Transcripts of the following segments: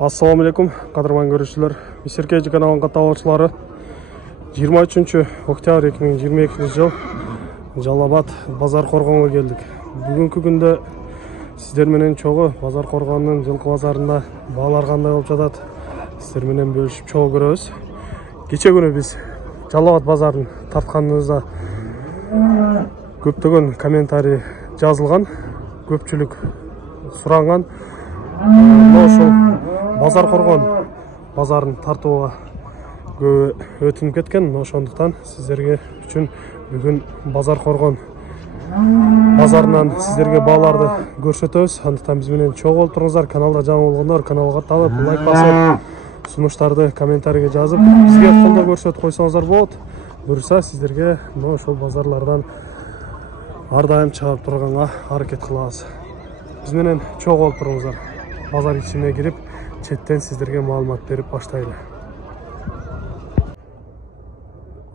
Assalamu alaikum, qadrman görüşçüler. Misirkeci kanalının katılımcıları 23 oktyabr 2022 жыл Жалал-Абад базар коргонго келдик. Бүгүнкү күндө сиздер менен чогуу базар коргонунун жылкы базарында баалар кандай болуп жатат, сиздер менен бөлүшүп чогуу көрөбүз. Кече күнү биз Жалал-Абад базарын тартканыбызда көптөгөн комментарий жазылган, көпчүлүк суранган. Ошол базар коргон базарын тартууга көп өтүнүп кеткен. Ошондуктан сиздерге үчүн бүгүн базар коргон базарынан сиздерге бааларды көрсөтөбүз. Андыктан биз менен чогуу болуп туруңуздар. Каналда жаңы болгондор каналга катталып, лайк басып, сунуштарды комментарийге жазып, бизге колдоо көрсөтүп койсоңуздар болот. Буюрса сиздерге ошол базарлардан ар дайым чыгарып турганга аракет кылабыз. Биз менен чогуу болуп туруңуздар. Базар ичине кирип, четтен сиздерге маалымат берип баштайлы.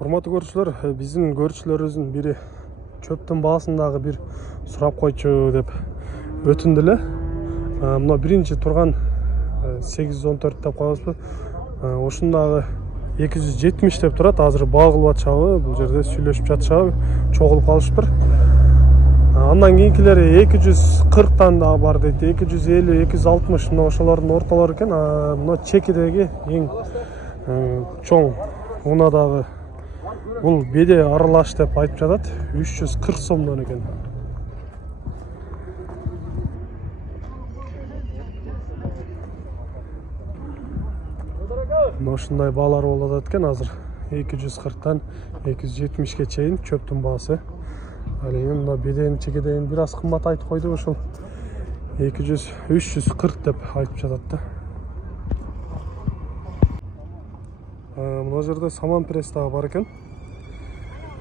Урматтуу көрүүчүлөр, биздин көрүүчүлөрүбүздүн бири чөптүн баасын дагы бир сурап койчу деп өтүндү эле. Мына биринчи турган 814 деп коебузбу? Ошундагы 270 деп турат. Азыр баа кылып атышабы, бул жерде сүйлөшүп жатышабы, чогулуп калышыптыр. Андан кийинкилери 240тан да бар дейт, 250, 260 мына ошолордун ортолору экен. Мына чекидеги эң чоң унадагы бул беде аралаш деп айтып жатат. 340 сомдон экен. Мына ушундай баалар болуп атат экен азыр. 240тан 270ге чейин чөптүн баасы. Мына беден чекеден бир аз кымбат айтып койду, ошол 340 деп айтып жатат да. Мына жерде саман пресс дагы бар экен.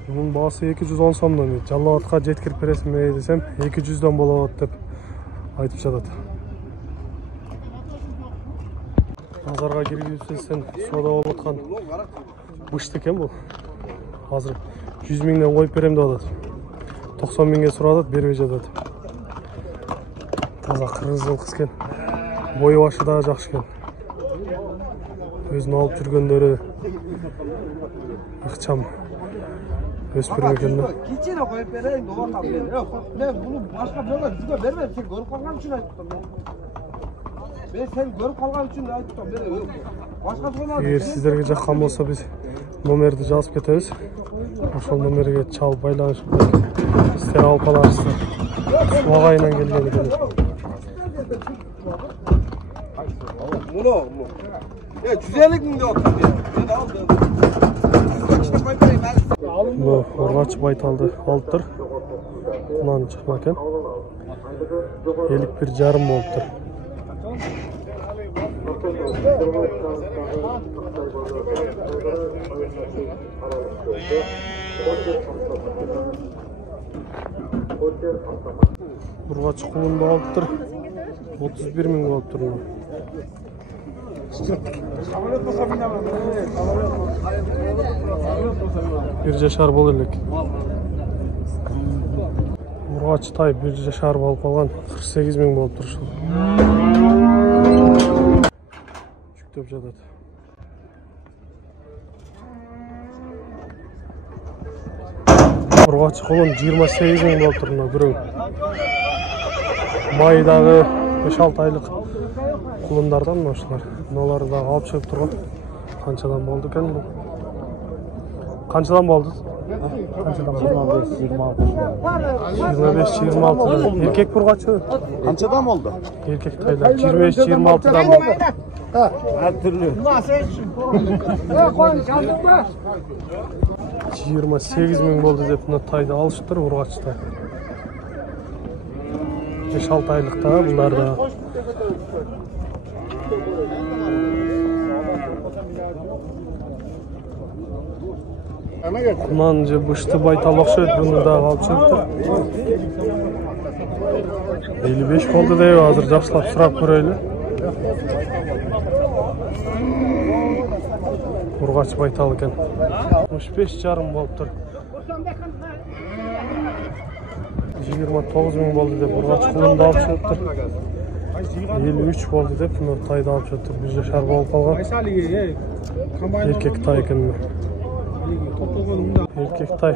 Мунун баасы 210 сомдон. Жалал-Абадка жеткирип бересиңби десем 200дөн болот деп айтып жатат. Базарга киргизсең соода болуп аткан бышты экен бул. Азыр 100 миңден коюп берем деп атат. 90 миңге сурап атат, бербей жатат. Таза кыргыз кыз экен. Бою башы дагы жакшы экен. Өзүн алып жүргөндөрү ыкчам өспүрүм экен да. Кичине коюп берейин, добакка мен. Мен буну башка бирөөлөр бизге бербейм, сен көрүп калган үчүн айттым. Мен сен көрүп калган үчүн айттым, берем. Башка болмады. Эгер сиздерге жаккан болсо биз номерди жазып кетебиз. Ошол номерге чалып байланышып сиздер алып аласыздар. Суагайынан келген экен. Муну 150 миң деп атам. Мен алдым. Мына ургач байталды алыптыр. Мынаны чыкма экен. 51,5 болуптур. Ургач кулунду алыптыр. 31 миң болуптур. Bir жашар болу элек. Ургач тай bir жашар болуп калган 48 миң болуптур ушул. Жүктөп жатат. Ургач колун 28 миң болуптур мына бирөө. Майдагы 5-6 айлык кулундардан ошолар. Мыналарды дагы алып чыгып турган. Канчадан болду экен бул? Канчадан болду? Канчадан болду? 25-26. Эркек бургачы. Канчадан болду? Эркек тайлар 25-26дан болду. Ар түрлүү. 28 миң болду деп мына тайды алышыптыр ургачта. 5-6 айлыкта булар да. Кунан же бышты байтал окшойт, буну дагы алып чыгыптыр. 55 болду деп азыр жакшылап сурап көрөйлү. Ургач байтал экен. 65,5 болуптур. 29 миң болду деп ургач кулунду алып чыгыптыр. 53 болды деп мына тайды алып жатыр. 1 жашар болып қалған. Еркек тай екен. Еркек тай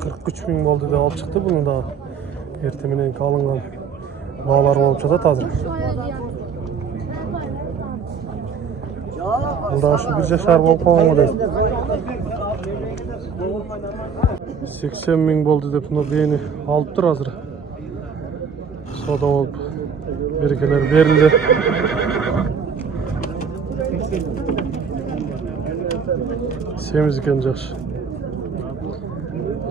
43 мың болды деп алып шықты. Бұны да ертеменен алынған балалар болып жатады қазір. Бұнда şu 1 жашар болып қалған ғой. 80 мың болды деп мына бейні алып тұр қазір. Сода болып берекелер берілді. Семіз екен жақсы.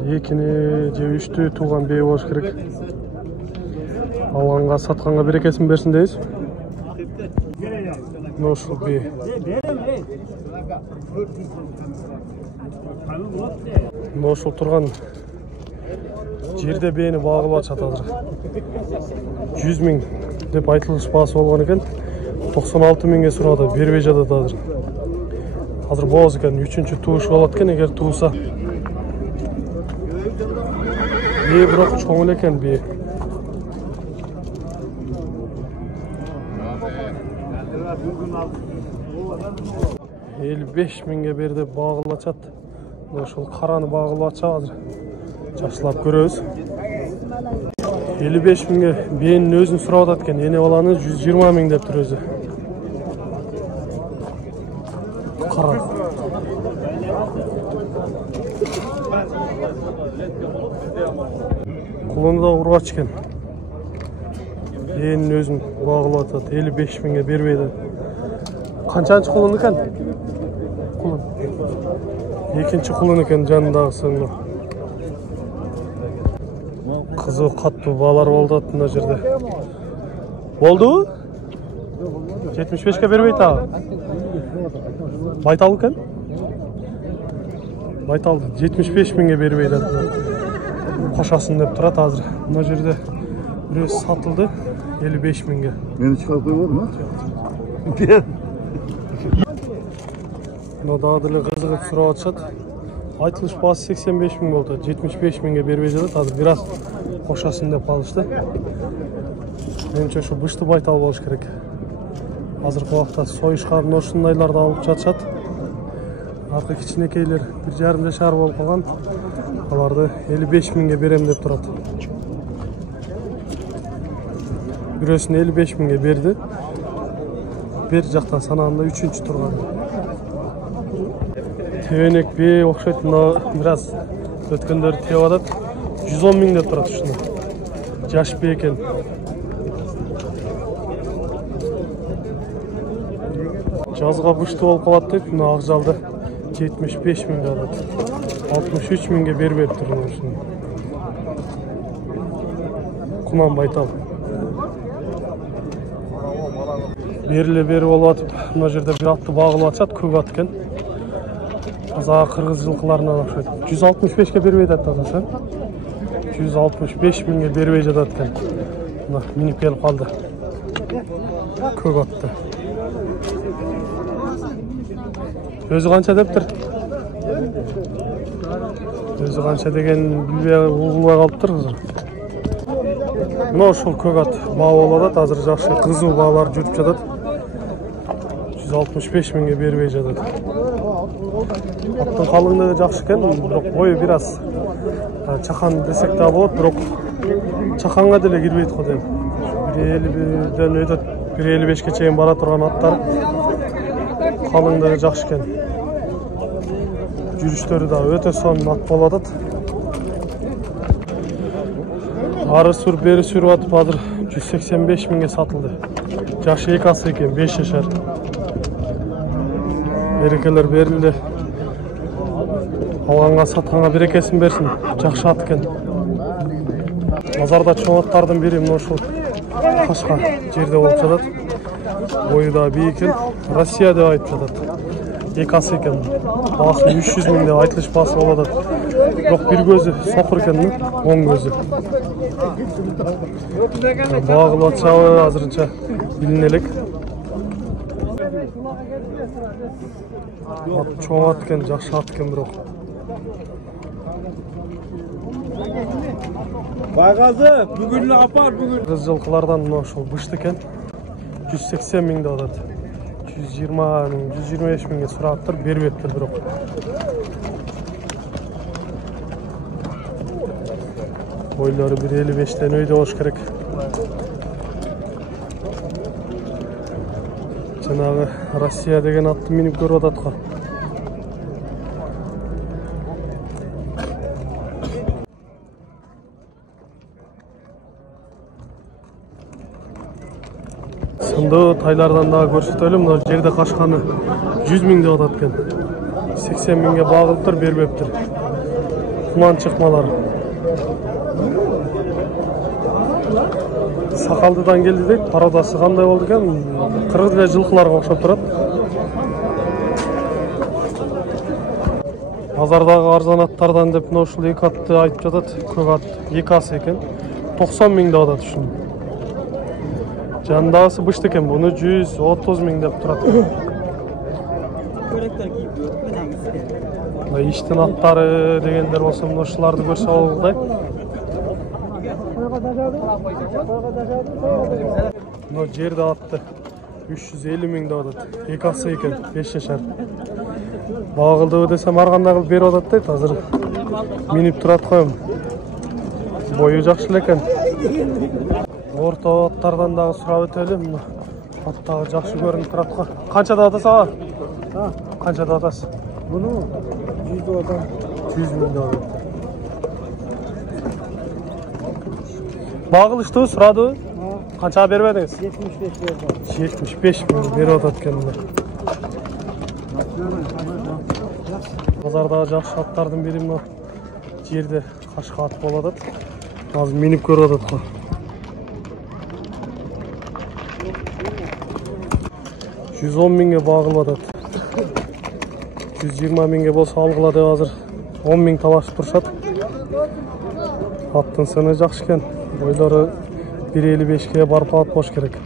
Екіні же үшті туған бей болуш керек. Алғанға сатқанға берекесін берсін дейіз. Ношыл бей. Ношыл тұрған жерде бейіні бағылып жатыр. 100 мың деп айтылыш бағасы болған екен. 96 мыңға сұрады, бербей жатады қазір. Қазір боз екен, 3-ші туышы болады екен, егер туыса. Бей бірақ чоңыл екен бей. $55 мыңға берді бағылып жатады. Ошол қараны бағылып жатса қазір. Жақсылап көрөбүз. 55 мыңға бейінің өзін сұрап жатады екен. Ене баланы 120 мың деп тұр өзі. Қара. Құлыны да ұрғач екен. Бейінің өзін бағылып жатады. 55 мыңға бербейді. Қаншанчы құлын екен? Құлын. Екінші құлын екен жанындағы сыңғы. Қызы қатты балар болды мына жерде. Болды? 75-ке бербейді аға. Байтал екен? Байталды 75 мыңға бербейді. Қошасын деп тұрады қазір. Мына жерде біреу сатылды 55 мыңға. Мені шығарып қойып ма? Мына дағдылы қызығып сұрап жатады. Айтылыш басы 85 мың болды. 75 мыңға бербей жатады. Қазір біраз қошасын деп қалышты. Меніңше шу бышты байтал болуш керек. Қазіргі уақытта сойышқарын осындайларды алып жатышады. Арқы кішінекейлер 1,5 жашар болып қалған. Оларды 55 мыңға берем деп тұрады. Біреусін 55 мыңға берді. Бер жақтан санағында 3-ші тұрған. Тевенек бей оқшайды, біраз өткендер тев адады. 110 мың деп тұрады шыны. Жаш бей екен. Жазға бұшты болып қалады дейді, мұны ақжалды 75 мыңға адады. 63 мыңға бербеп тұрған шыны. Құнан байтал. Берілі бері болып атып, мұна жерде бір атты бағылып атшады, көк ат екен. Қазаға қырғыз жылқыларына ұқсайды. 165-ке бербейді аттады сен. 165 мыңға бербей жатады екен. Мына миніп келіп қалды. Көк атты. Өзі қанша деп тұр? Өзі қанша деген ұғылбай қалып тұр қызыр. Мына ошол көк ат баа болады, қазір жақсы қызу баалар жүріп жатады. 165 мыңға бербей жатады. Аттың қалыңдығы жақсы екен, бірақ бойы біраз чақан десек те болады, бірақ чақанға деле кирбейді ғой дейм. 1.50-ден өтіп 1.55-ке чейін бара тұрған аттар қалыңдығы жақсы екен. Жүріштері да өте сонын ат болады. Ары сүр, бері сүр атып адыр 185 мыңға сатылды. Жашы екасы екен, 5 жашар. Берекелер берілді. Алғанға сатқанға берекесін берсін. Жақшы ат екен. Базарда чоң аттардың бері мына ошол Қашқа жерде болып жатады. Бойы да бей екен. Россия деп айтып жатады. Екасы екен. Басы 300 мың деп айтылыш басы болады. Жоқ бір көзі соқыр екен, оң көзі. Бағыл атшауы азырынша білінелік. Чоң ат екен, жақшы ат екен бірақ. Байғазы, бүгінгі апар, бүгін. Қыз жылқылардан мына ошол бышты екен. 180 миңде алады. 120 миң, 125 миңге сұрақтыр, бербептір бирок. Бойлары 1.55-тен өйде болуш керек. Жанагы Россия деген атты минип көрүп атат го. Сынды тайлардан дагы көрсөтөлүм. Мына жерде кашканы 100 миңде атат экен. 80 миңге багылыптыр, бербептир. Кулан чыкмалар. Сакалдыдан келди дейт, пародасы кандай болду экен? Кыргыз эле жылкыларга окшоп турат. Базардагы арзан аттардан деп мына ушул эки атты айтып жатат. Көк ат 2 асы экен. 90 миңде атат ушуну. Жандагысы бышты экен, буну 130 миң деп турат. Көректер кийип Мына иштин аттары дегендер болсо мына ушуларды көрсө болгудай. Мына жерде атты 350 миңде атат. 2 асы экен, 5 жашар. Багылдыбы десем аргандай кылып берип атат дейт. Азыр минип турат коем. Бою жакшы эле экен. Орто аттардан дагы сурап өтөлү. Мына аттагы жакшы көрүнүп турат го. Канчада атасыз ага? Канчада атасыз? Bunu 100 dolardan 100 миңде атат. Багылыштыбы, сурадыбы? Канчага бербедиңиз? 75 verdim. 75 миң берип атат экен. Базардагы жакшы аттардын бири мына жерде кашка ат болуп атат. Азыр минип көрүп атат го. $110 миңге багылып атат. 120 миңге болсо алгыла деп азыр 10 миң талашып турушат. Аттын сыны жакшы экен. Бойлору 1.55-ке барып калат болуш керек.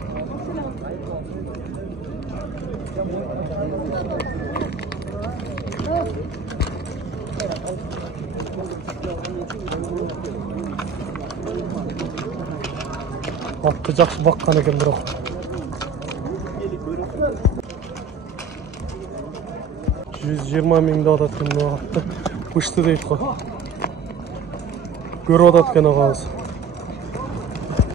Atты жакшы баккан экен бирок. $120 миңде атат экен бул атты. Бышты дейт го. Көрүп атат экен агабыз.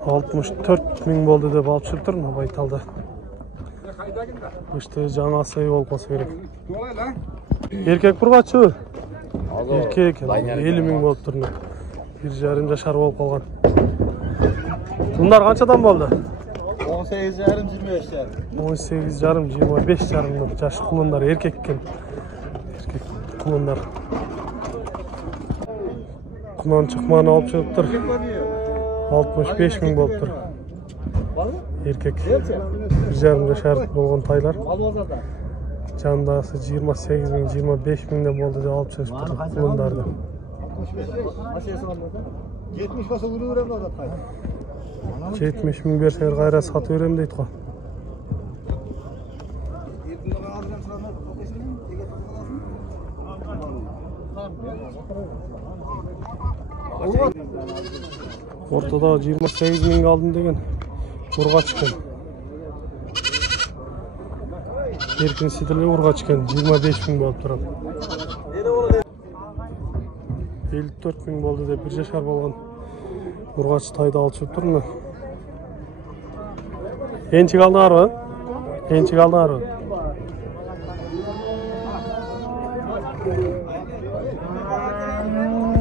64 миң болду деп алып чыктыр мына Байталда. Бышты жаңасы болуп калса керек. Эркек бургачы? Эркек 50 миң болуптур. 1,5 жашар болуп калган. Bunlar kançadan oldu? 18,5-25 yaş. 18,5-25 yaş kulunlar erkekken. Erkek kulunlar. Kulan çıkmağını alıp çıkıptır. 65 ming boluptur. Erkek 1,5 yaşar bolgan taylar. Jandagысы 28 ming, 25 mingden boldu dep alıp çıkıptır kulundardı. 70 basa vuruyorum da tay. 70 ming berseler kayra satıp berem deyt go. Ortada 28 ming aldım degen urgaç eкен. Erkin sidile urgaç eкен 25 ming bolup turат. 54 ming boldu dep 1 жашар болгон urgaç tayda alып чыгып турмун. Ençik aldыңарбы? Ençik aldыңарбы?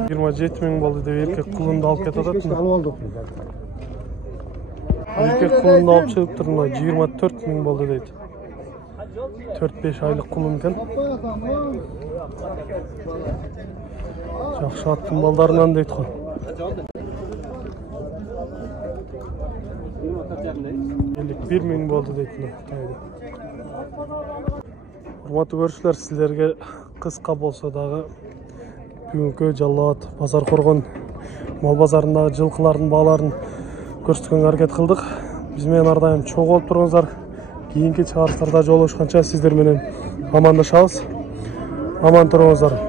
$27 ming boldu dep erkek kulundu alıp ketip atат. Erkek kulundu alıp чыгып турмун 24 ming boldu deyt. 4-5 aylık kulun eкен. Жакшы аттын балдарынан дейт го. 51 ming boldu deyt мына тайда. Урматтуу көрүүчүлөр, силерге кыска болсо дагы бүгүнкү Жалал Абад базар коргон мал базарындагы жылкылардын бааларын көрсөткөнгө аракет кылдык. Биз менен ар дайым чогуу болуп туруңуздар. Кийинки чыгарыштарда жолугушканча сиздер менен амандашабыз. Аман туруңуздар.